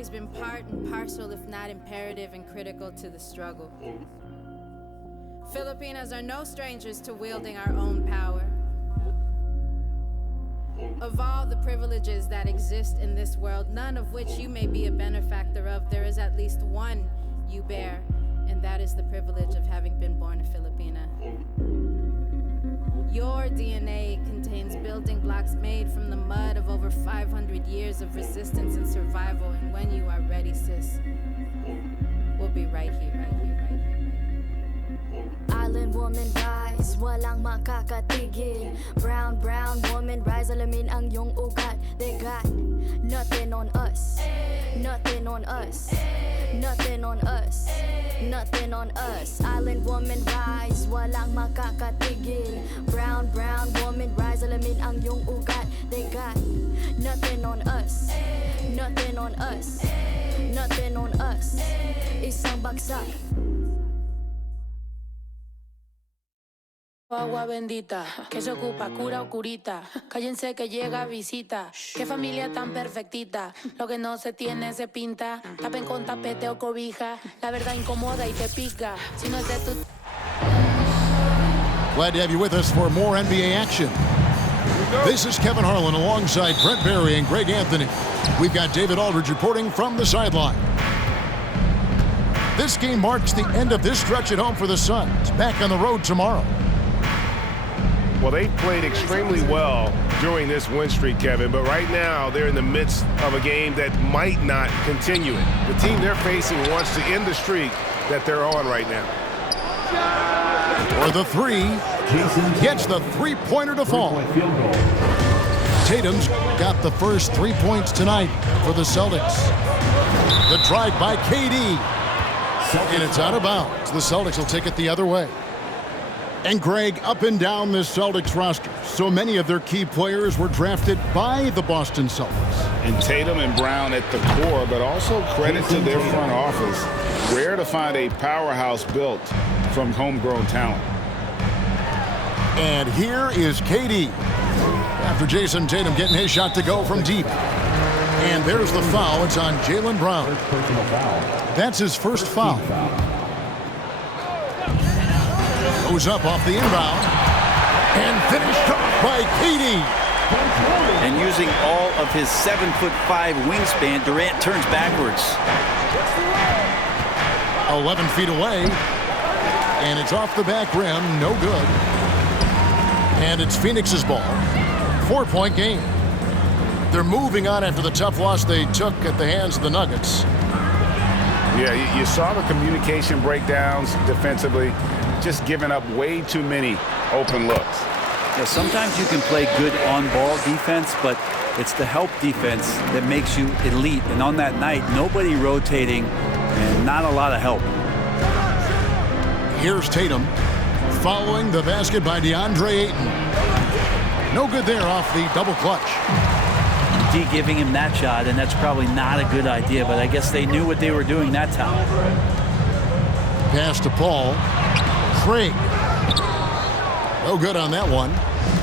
always been part and parcel, if not imperative and critical to the struggle. Filipinas are no strangers to wielding our own power. Of all the privileges that exist in this world, none of which you may be a benefactor of, there is at least one you bear, and that is the privilege of having been born a Filipina. Your DNA contains building blocks made from the mud of over 500 years of resistance and survival, and when you are ready, sis, we'll be right here, right here, right here. Island woman rise, walang makakatigil. Brown woman rise, alamin ang iyong ugat. They got nothing on us, nothing on us, nothing on us, nothing on us. Island woman rise, walang makakatigil. Brown woman rise, alamin ang iyong ugat. They got nothing on us, nothing on us, nothing on us. Isang bagsak. Agua bendita, que se ocupa, cura o curita. Cállense que llega visita. Qué familia tan perfectita. Lo que no se tiene se pinta. Tapen con tapete o cobija. La verdad incomoda y te pica. Si no es de tu... Glad to have you with us for more NBA action. This is Kevin Harlan alongside Brent Barry and Greg Anthony. We've got David Aldridge reporting from the sideline. This game marks the end of this stretch at home for the Suns. Back on the road tomorrow. Well, they played extremely well during this win streak, Kevin, but right now they're in the midst of a game that might not continue it. The team they're facing wants to end the streak that they're on right now. For the three, gets the three-pointer to fall. Tatum's got the first 3 points tonight for the Celtics. The drive by KD, and it's out of bounds. The Celtics will take it the other way. And Greg, up and down this Celtics roster, so many of their key players were drafted by the Boston Celtics. And Tatum and Brown at the core, but also credit to their front office. Rare to find a powerhouse built from homegrown talent. And here is KD. After Jason Tatum getting his shot to go from deep. And there's the foul. It's on Jaylen Brown. That's his first foul. Goes up off the inbound and finished off by KD. And using all of his 7'5" wingspan, Durant turns backwards. 11 feet away, and it's off the back rim, no good. And it's Phoenix's ball. 4-point game. They're moving on after the tough loss they took at the hands of the Nuggets. Yeah, you saw the communication breakdowns defensively. Just giving up way too many open looks. Yeah, sometimes you can play good on-ball defense, but it's the help defense that makes you elite. And on that night, nobody rotating and not a lot of help. Here's Tatum following the basket by DeAndre Ayton. No good there off the double clutch. D giving him that shot, and that's probably not a good idea, but I guess they knew what they were doing that time. Pass to Paul. Craig. No good on that one.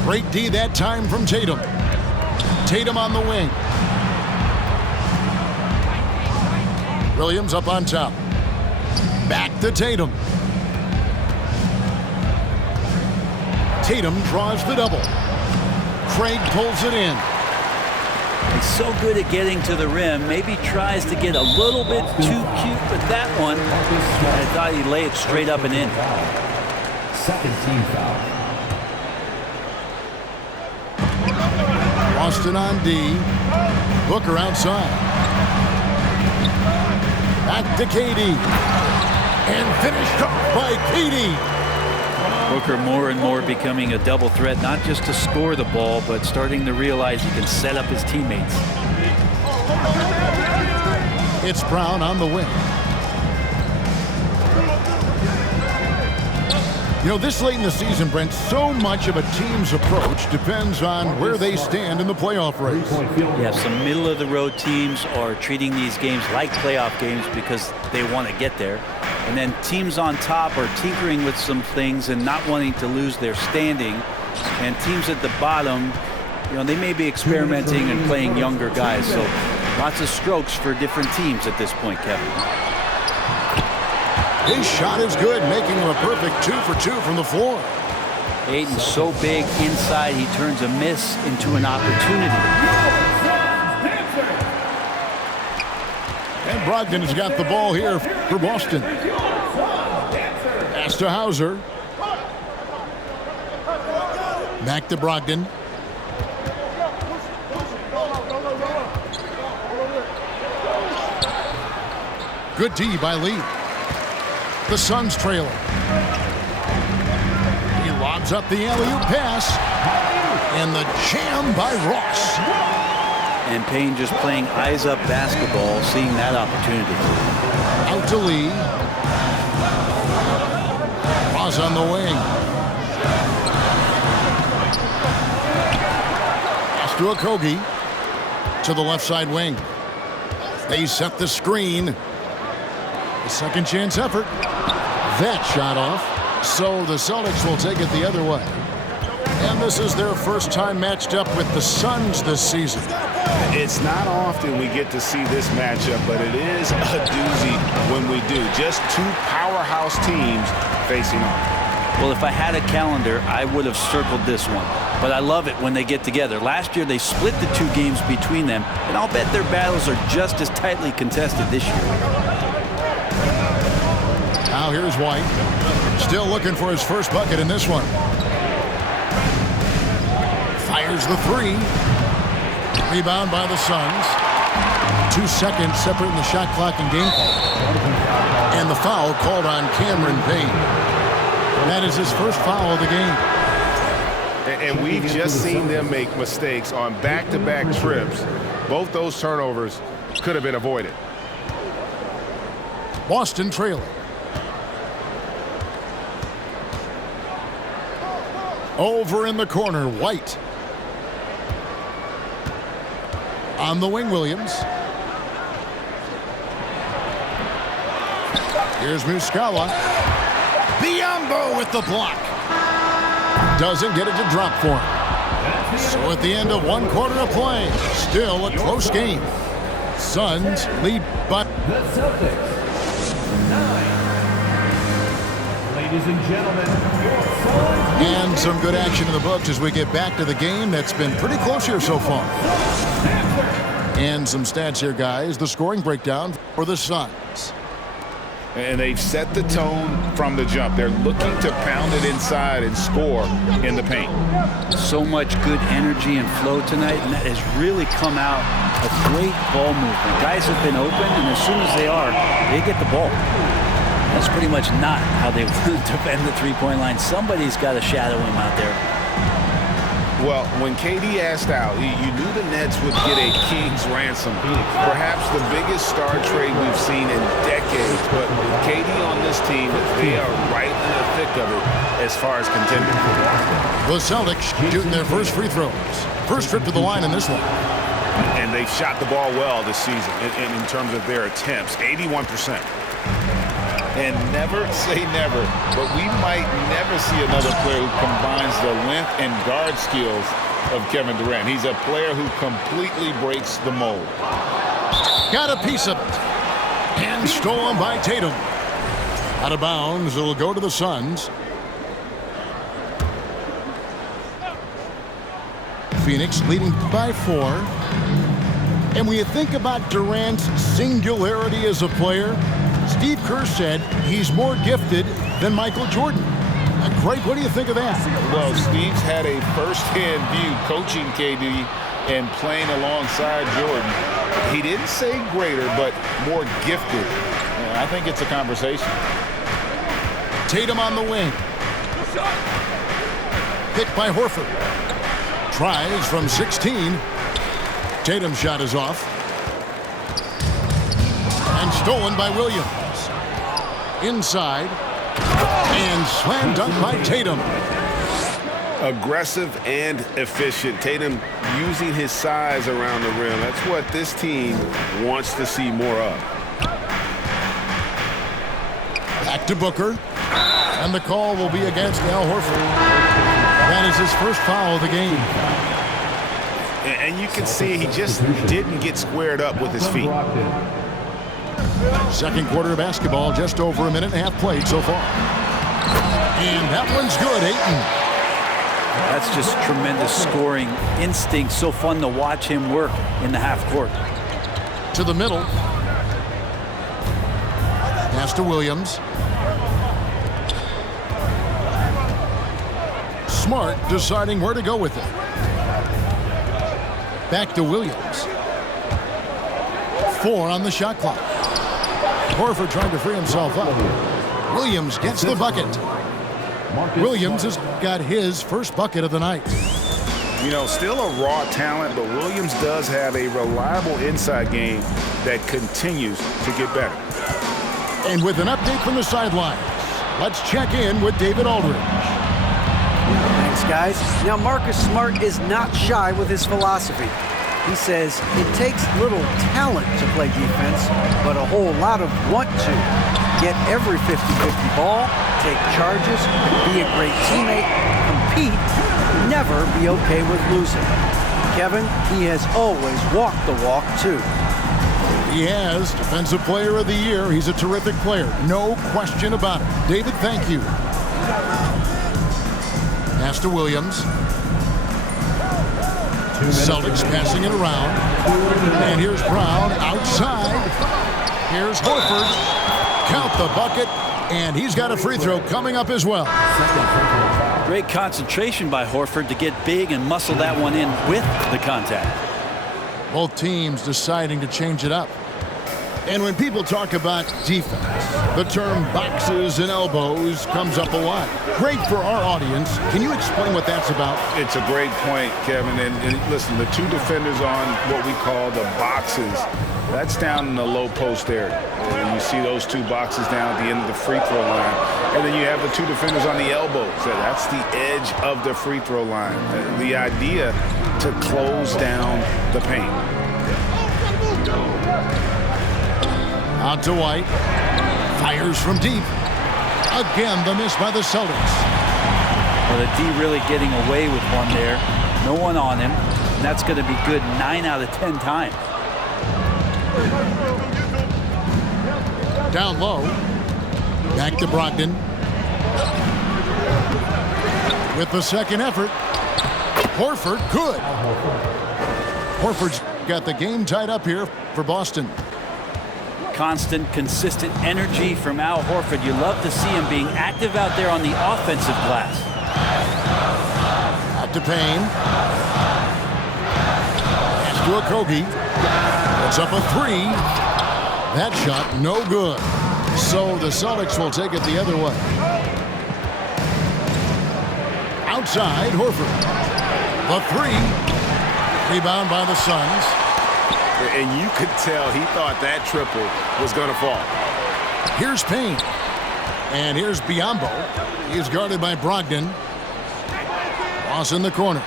Great D that time from Tatum. Tatum on the wing. Williams up on top. Back to Tatum. Tatum draws the double. Craig pulls it in. He's so good at getting to the rim. Maybe tries to get a little bit too cute with that one. I thought he'd lay it straight up and in. Second team foul. Boston on D. Booker outside. Back to KD. And finished off by KD. Booker more and more becoming a double threat, not just to score the ball, but starting to realize he can set up his teammates. It's Brown on the wing. You know, this late in the season, Brent, so much of a team's approach depends on where they stand in the playoff race. Yeah, some middle-of-the-road teams are treating these games like playoff games because they want to get there. And then teams on top are tinkering with some things and not wanting to lose their standing. And teams at the bottom, you know, they may be experimenting and playing younger guys. So Lots of strokes for different teams at this point, Kevin. His shot is good, making him a perfect 2 for 2 from the floor. Ayton's so big inside, he turns a miss into an opportunity. And Brogdon has got the ball here for Boston. Pass to Hauser. Back to Brogdon. Good D by Lee. The Suns trailing. He lobs up the alley-oop pass. And the jam by Ross. And Payne just playing eyes-up basketball, seeing that opportunity. Out to Lee. Ross on the wing. Pass to Okogie. To the left side wing. They set the screen. A second chance effort. That shot off. So the Celtics will take it the other way. And this is their first time matched up with the Suns this season. It's not often we get to see this matchup, but it is a doozy when we do. Just two powerhouse teams facing off. Well, if I had a calendar, I would have circled this one. But I love it when they get together. Last year, they split the two games between them, and I'll bet their battles are just as tightly contested this year. Now here's White. Still looking for his first bucket in this one. Fires the three. Rebound by the Suns. 2 seconds separating the shot clock and game clock. And the foul called on Cameron Payne. That is his first foul of the game. And we've just seen them make mistakes on back-to-back trips. Both those turnovers could have been avoided. Boston trailing. Over in the corner, White. On the wing, Williams. Here's Muscala. Biyombo with the block. Doesn't get it to drop for him. So at the end of 1 quarter of play, still a close game. Suns lead by... The Celtics, 9. Ladies and gentlemen, your Suns... And some good action in the books as we get back to the game that's been pretty close here so far. And some stats here, guys. The scoring breakdown for the Suns. And they've set the tone from the jump. They're looking to pound it inside and score in the paint. So much good energy and flow tonight, and that has really come out of great ball movement. Guys have been open, and as soon as they are, they get the ball. That's pretty much not how they want to defend the three-point line. Somebody's got to shadow him out there. Well, when KD asked out, you knew the Nets would get a king's ransom. Perhaps the biggest star trade we've seen in decades. But KD on this team, they are right in the thick of it as far as contending. The Celtics shooting their first free throws. First trip to the line in this one. And they've shot the ball well this season in terms of their attempts, 81%. And never say never, but we might never see another player who combines the length and guard skills of Kevin Durant. He's a player who completely breaks the mold. Got a piece of it. And stolen by Tatum. Out of bounds, it'll go to the Suns. Phoenix leading by 4. And when you think about Durant's singularity as a player, Steve Kerr said he's more gifted than Michael Jordan. Craig, what do you think of that? Well, Steve's had a first-hand view coaching KD and playing alongside Jordan. He didn't say greater, but more gifted. I think it's a conversation. Tatum on the wing. Picked by Horford. Tries from 16. Tatum's shot is off. And stolen by Williams. Inside. And slam dunk by Tatum. Aggressive and efficient. Tatum using his size around the rim. That's what this team wants to see more of. Back to Booker. And the call will be against Al Horford. That is his first foul of the game. And you can see he just didn't get squared up with his feet. Second quarter of basketball, just over a minute and a half played so far. And that one's good, Ayton. That's just tremendous scoring instinct. So fun to watch him work in the half court. To the middle. Pass to Williams. Smart deciding where to go with it. Back to Williams. 4 on the shot clock. Horford trying to free himself up. Williams gets the bucket. Williams has got his first bucket of the night. You know, still a raw talent, but Williams does have a reliable inside game that continues to get better. And with an update from the sidelines, let's check in with David Aldridge. Thanks, guys. Now, Marcus Smart is not shy with his philosophy. He says it takes little talent to play defense, but a whole lot of want to. Get every 50-50 ball, take charges, be a great teammate, compete, never be okay with losing. Kevin, he has always walked the walk, too. He has Defensive Player of the Year. He's a terrific player. No question about it. David, thank you. Pass to Williams. Celtics passing it around. And here's Brown outside. Here's Horford. Count the bucket. And he's got a free throw coming up as well. Great concentration by Horford to get big and muscle that one in with the contact. Both teams deciding to change it up. And when people talk about defense, the term boxes and elbows comes up a lot. Great for our audience. Can you explain what that's about? It's a great point, Kevin. And listen, the two defenders on what we call the boxes, that's down in the low post area. You see those two boxes down at the end of the free throw line. And then you have the two defenders on the elbows. That's the edge of the free throw line. The idea to close down the paint. Out to White. Fires from deep. Again, the miss by the Celtics. Well, the D really getting away with one there. No one on him. And that's going to be good 9 out of 10 times. Down low. Back to Brogdon. With the second effort. Horford, good. Horford's got the game tied up here for Boston. Constant, consistent energy from Al Horford. You love to see him being active out there on the offensive glass. Out to Payne. Pass to Okogie. Puts up a 3. That shot no good. So the Celtics will take it the other way. Outside, Horford. The 3. Rebound by the Suns. And you could tell he thought that triple was going to fall. Here's Payne. And here's Biyombo. He's guarded by Brogdon. Ross in the corner.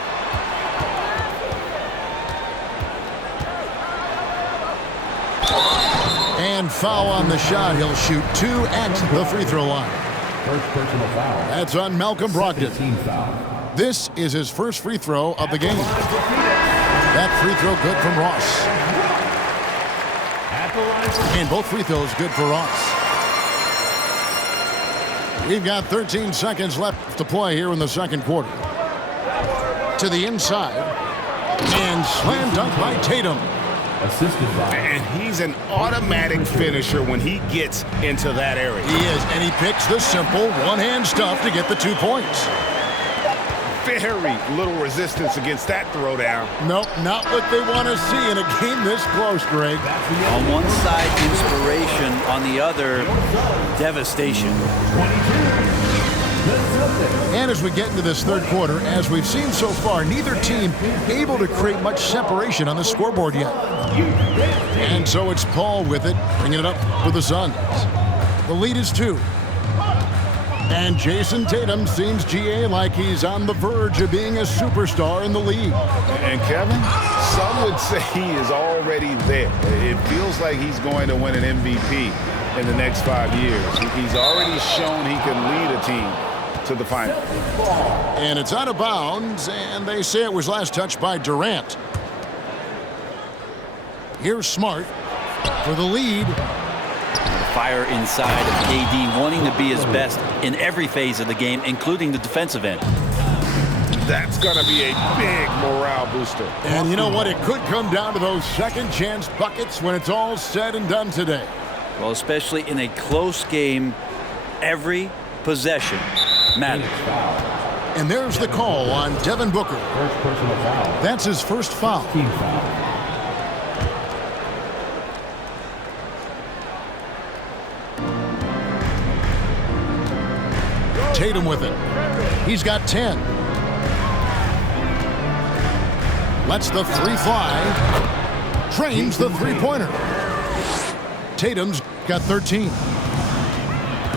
And foul on the shot. He'll shoot 2 at the free throw line. First personal foul. That's on Malcolm Brogdon. Team foul. This is his first free throw of the game. That free throw good from Ross. And both free throws good for Ross. We've got 13 seconds left to play here in the second quarter. To the inside. And slam dunk by Tatum. Assisted by. And he's an automatic finisher when he gets into that area. He is, and he picks the simple one-hand stuff to get the 2 points. Very little resistance against that throwdown. Nope, not what they want to see in a game this close, Greg. On one side, inspiration. On the other, devastation. 22. The Celtics. And as we get into this third quarter, as we've seen so far, neither team able to create much separation on the scoreboard yet. And so it's Paul with it, bringing it up for the Suns. The lead is 2. And Jason Tatum seems, GA, like he's on the verge of being a superstar in the league. And Kevin, some would say he is already there. It feels like he's going to win an MVP in the next 5 years. He's already shown he can lead a team to the final. And it's out of bounds, and they say it was last touched by Durant. Here's Smart for the lead. Fire inside of KD, wanting to be his best in every phase of the game, including the defensive end. That's going to be a big morale booster. And you know what? It could come down to those second chance buckets when it's all said and done today. Well, especially in a close game, every possession matters. And there's the call on Devin Booker. First personal foul. That's his first foul. Team foul. Tatum with it. He's got 10. Lets the three fly. Drains the three-pointer. Tatum's got 13.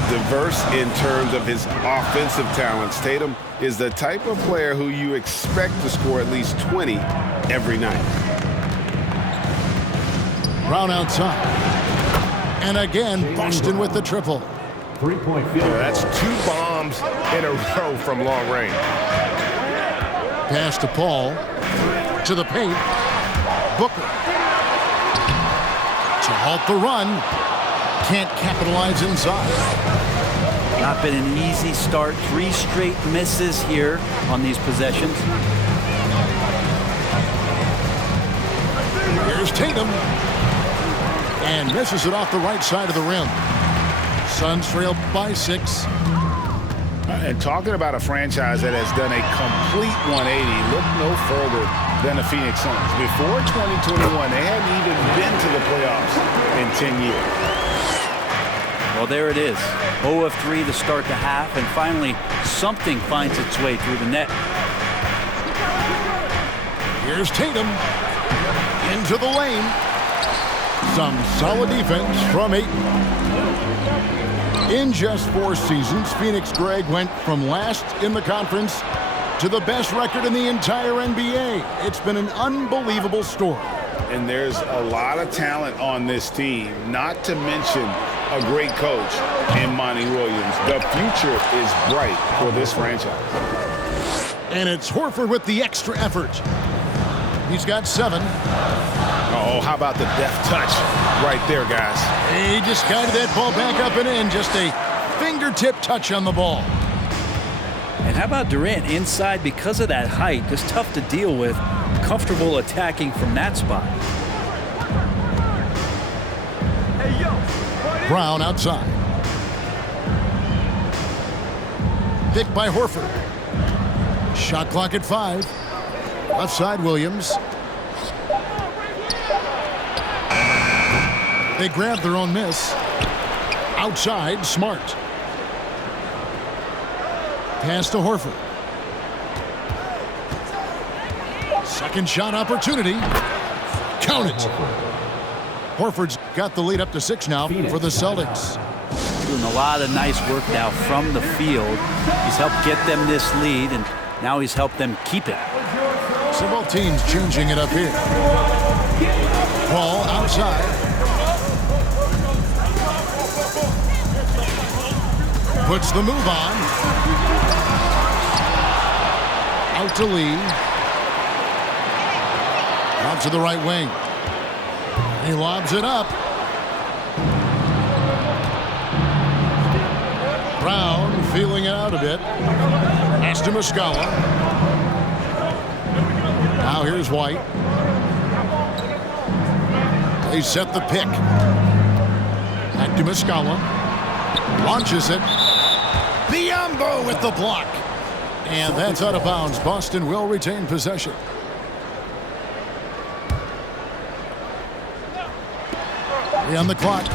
Diverse in terms of his offensive talents. Tatum is the type of player who you expect to score at least 20 every night. Brown outside. And again, Boston with the triple. Three-point field goal. That's 2 bombs in a row from long range. Pass to Paul. To the paint. Booker. To halt the run. Can't capitalize inside. Not been an easy start. 3 straight misses here on these possessions. Here's Tatum. And misses it off the right side of the rim. Suns trail by 6. And talking about a franchise that has done a complete 180, look no further than the Phoenix Suns. Before 2021, they hadn't even been to the playoffs in 10 years. Well, there it is. 0 of 3 to start the half, and finally something finds its way through the net. Here's Tatum. Into the lane. Some solid defense from Ayton. In just 4 seasons, Phoenix, Greg, went from last in the conference to the best record in the entire NBA. It's been an unbelievable story. And there's a lot of talent on this team, not to mention a great coach in Monty Williams. The future is bright for this franchise. And it's Horford with the extra effort. He's got 7. Oh, how about the deft touch right there, guys? He just guided that ball back up and in. Just a fingertip touch on the ball. And how about Durant inside because of that height? Just tough to deal with. Comfortable attacking from that spot. Brown outside. Picked by Horford. Shot clock at 5. Left side, Williams. They grab their own miss. Outside, Smart. Pass to Horford. Second shot opportunity. Count it. Horford's got the lead up to 6 now for the Celtics. Doing a lot of nice work now from the field. He's helped get them this lead, and now he's helped them keep it. So both teams changing it up here. Paul outside. Puts the move on. Out to Lee. Out to the right wing. He lobs it up. Brown feeling it out a bit. Pass to Muscala. Now here's White. They set the pick. Back to Muscala. Launches it. Biyombo with the block. And that's out of bounds. Boston will retain possession. On the clock.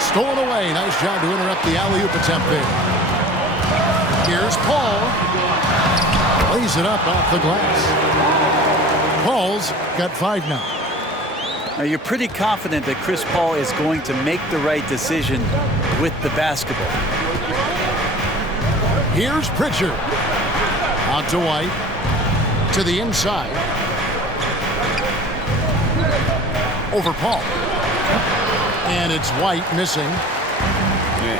Stolen away. Nice job to interrupt the alley-oop attempt there. Here's Paul. Lays it up off the glass. Paul's got 5 now. Now you're pretty confident that Chris Paul is going to make the right decision with the basketball. Here's Pritchard. Out to White. To the inside. Over Paul. And it's White missing.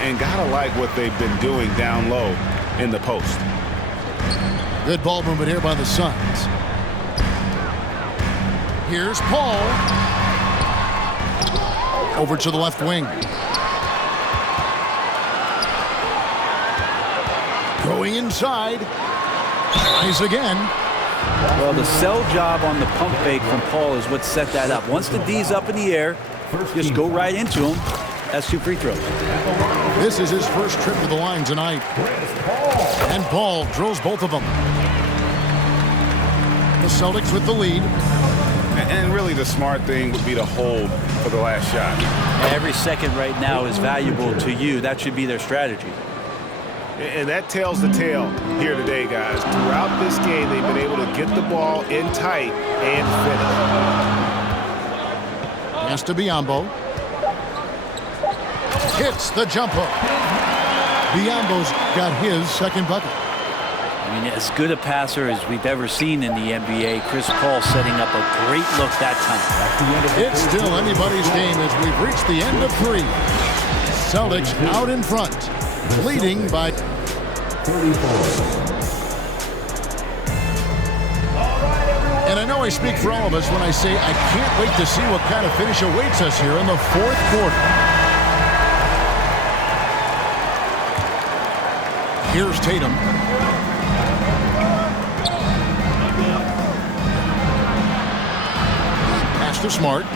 And gotta like what they've been doing down low in the post. Good ball movement here by the Suns. Here's Paul. Over to the left wing. Going inside. Tries again. Well, the sell job on the pump fake from Paul is what set that up. Once the D's up in the air, just go right into him. That's 2 free throws. This is his first trip to the line tonight. And Paul drills both of them. The Celtics with the lead. And really the smart thing would be to hold for the last shot. Every second right now is valuable to you. That should be their strategy. And that tells the tale here today, guys. Throughout this game, they've been able to get the ball in tight and finish. Pass to Biyombo. Hits the jump hook. Biyombo's got his second bucket. I mean, as good a passer as we've ever seen in the NBA. Chris Paul setting up a great look that time. It's still anybody's game as we've reached the end of 3. Celtics out in front, leading by 34. And I know I speak for all of us when I say I can't wait to see what kind of finish awaits us here in the 4th quarter. Here's Tatum. Pass to Smart.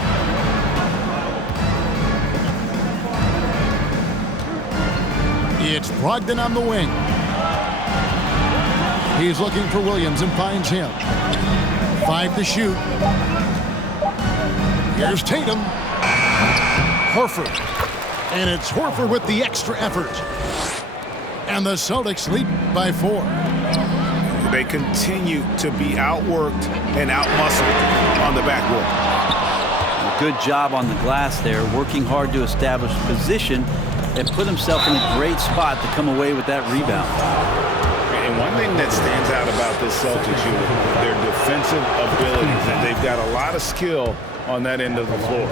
It's Brogdon on the wing. He's looking for Williams and finds him. 5 to shoot. Here's Tatum. Horford. And it's Horford with the extra effort. And the Celtics lead by 4. They continue to be outworked and outmuscled on the backboard. Good job on the glass there, working hard to establish position and put himself in a great spot to come away with that rebound. And one thing that stands out about this Celtics unit, their defensive abilities, and they've got a lot of skill on that end of the floor.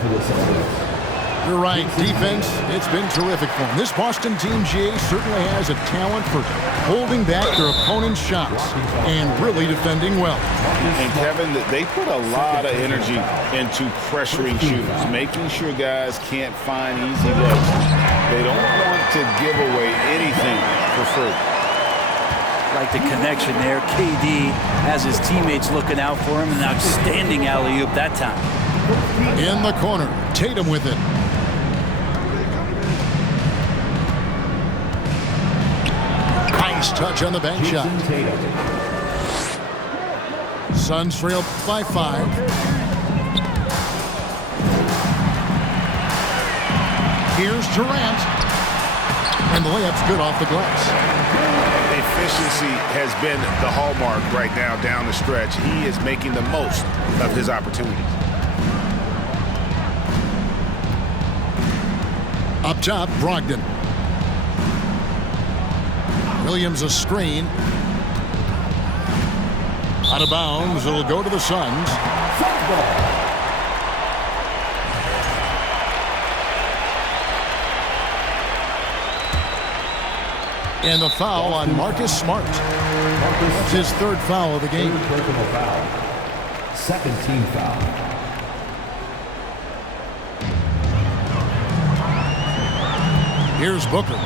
You're right. Defense, it's been terrific for them. This Boston team, GA, certainly has a talent for holding back their opponent's shots and really defending well. And Kevin, they put a lot of energy into pressuring shooters, making sure guys can't find easy looks. They don't want to give away anything for free. Like the connection there. KD has his teammates looking out for him. An outstanding alley-oop that time. In the corner, Tatum with it. Nice touch on the bank shot. Suns trail by 5. Here's Durant. And the layup's good off the glass. Efficiency has been the hallmark right now down the stretch. He is making the most of his opportunities. Up top, Brogdon. Williams a screen. Out of bounds, it'll go to the Suns. And the foul on Marcus Smart. That's his 3rd foul of the game. Personal foul. 2nd team foul. Here's Booker.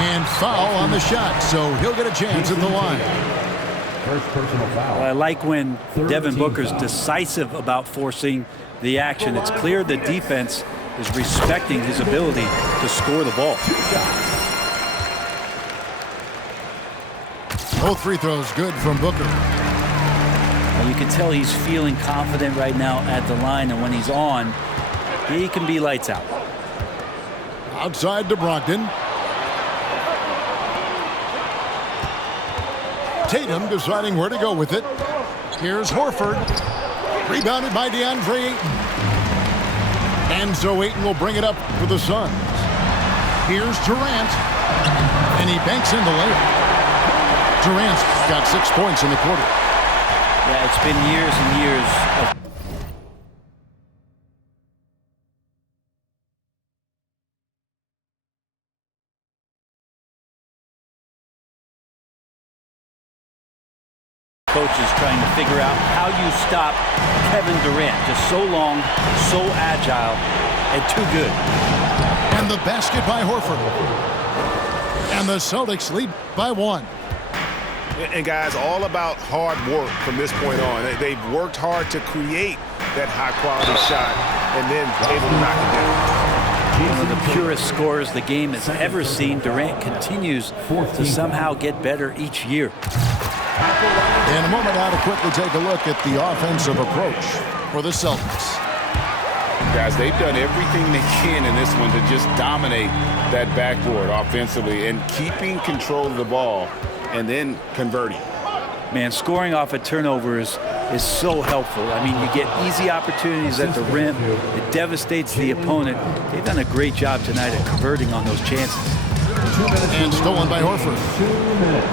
And foul on the shot, so he'll get a chance at the line. First personal foul. Well, I like when Devin Booker's foul. decisive about forcing the action. It's clear the defense is respecting his ability to score the ball. Both free throws good from Booker. Well, you can tell he's feeling confident right now at the line, and when he's on, he can be lights out. Outside to Brogdon. Tatum deciding where to go with it. Here's Horford. Rebounded by DeAndre Ayton. And so Ayton will bring it up for the Suns. Here's Durant. And he banks in the layup. Durant's got 6 points in the quarter. Yeah, it's been years and years of to figure out how you stop Kevin Durant. Just so long, so agile, and too good. And the basket by Horford. And the Celtics lead by 1. And guys, all about hard work from this point on. They've worked hard to create that high-quality shot and then able to knock it down. One of the purest scorers the game has ever seen. Durant continues to somehow get better each year. In a moment now to quickly take a look at the offensive approach for the Celtics. Guys, they've done everything they can in this one to just dominate that backboard offensively and keeping control of the ball and then converting. Man, scoring off of turnovers is so helpful. I mean, you get easy opportunities at the rim. It devastates the opponent. They've done a great job tonight at converting on those chances. And stolen by Horford. 2 minutes.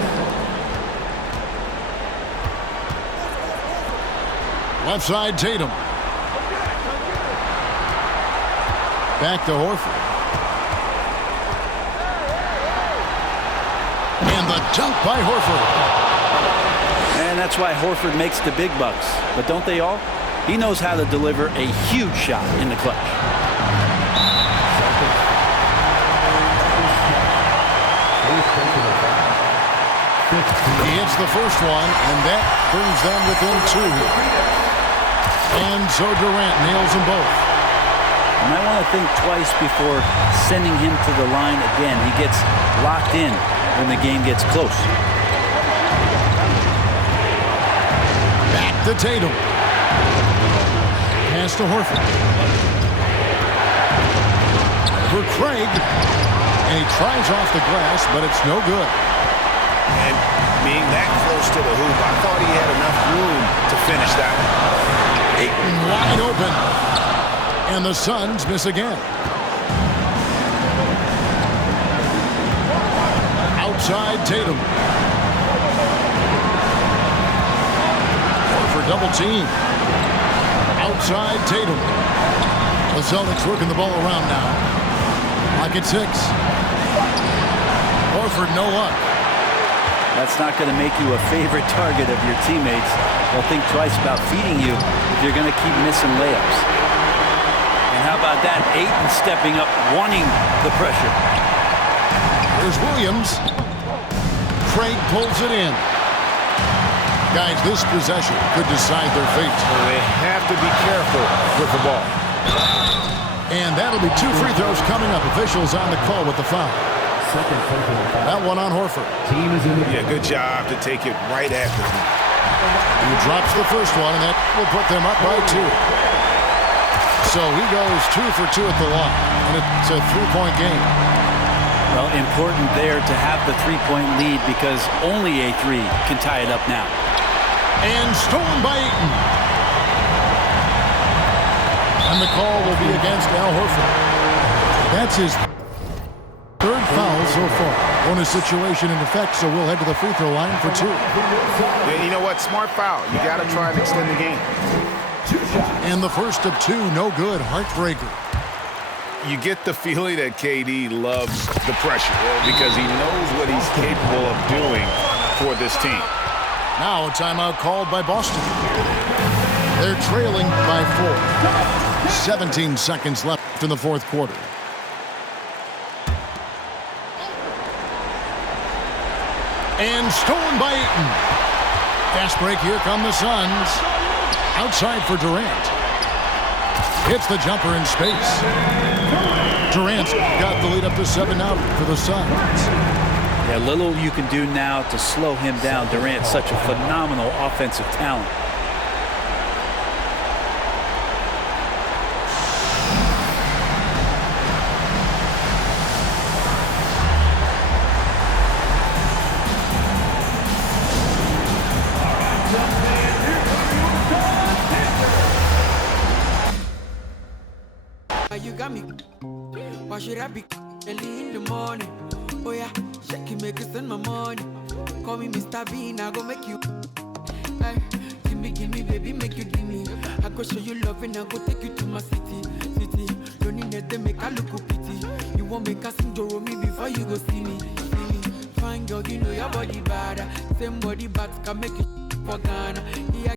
Left side, Tatum. Back to Horford. And the dunk by Horford. And that's why Horford makes the big bucks. But don't they all? He knows how to deliver a huge shot in the clutch. He hits the first one, and that brings them within 2. And so Durant nails them both. You might want to think twice before sending him to the line again. He gets locked in when the game gets close. Back to Tatum. Pass to Horford. For Craig. And he tries off the glass, but it's no good. And being that close to the hoop, I thought he had enough room to finish that one. Ayton wide open. And the Suns miss again. Outside Tatum. For double team. Outside Tatum. The Celtics working the ball around now. Lock at 6. Horford no luck. That's not going to make you a favorite target of your teammates. They'll think twice about feeding you if you're going to keep missing layups. And how about that? Ayton stepping up, wanting the pressure. There's Williams. Craig pulls it in. Guys, this possession could decide their fate. They have to be careful with the ball. And that'll be 2 free throws coming up. Officials on the call with the foul. That one on Horford. Yeah, good job to take it right after him. He drops the first one, and that will put them up by 2. So he goes 2 for 2 at the line, and it's a 3-point game. Well, important there to have the 3-point lead because only a 3 can tie it up now. And stolen by Ayton. And the call will be against Al Horford. That's his 3rd foul so far. Bonus situation in effect, so we'll head to the free throw line for 2. Yeah, you know what? Smart foul. You got to try and extend the game. And the first of 2, no good. Heartbreaker. You get the feeling that KD loves the pressure because he knows what he's capable of doing for this team. Now a timeout called by Boston. They're trailing by 4. 17 seconds left in the 4th quarter. And stolen by Ayton. Fast break, here come the Suns. Outside for Durant. Hits the jumper in space. Durant's got the lead up to 7 now for the Suns. Yeah, little you can do now to slow him down. Durant's such a phenomenal offensive talent. You got me. Why should I be early in the morning? Oh yeah, shake it, make it send my money. Call me Mr. Bean, I go make you. Hey, give me, baby, make you give me. I go show you love and I go take you to my city. Don't need that, they make a look pity. You won't make a sing to me before you go see me. Fine girl, you know your body bad. Same body but can make it for Ghana.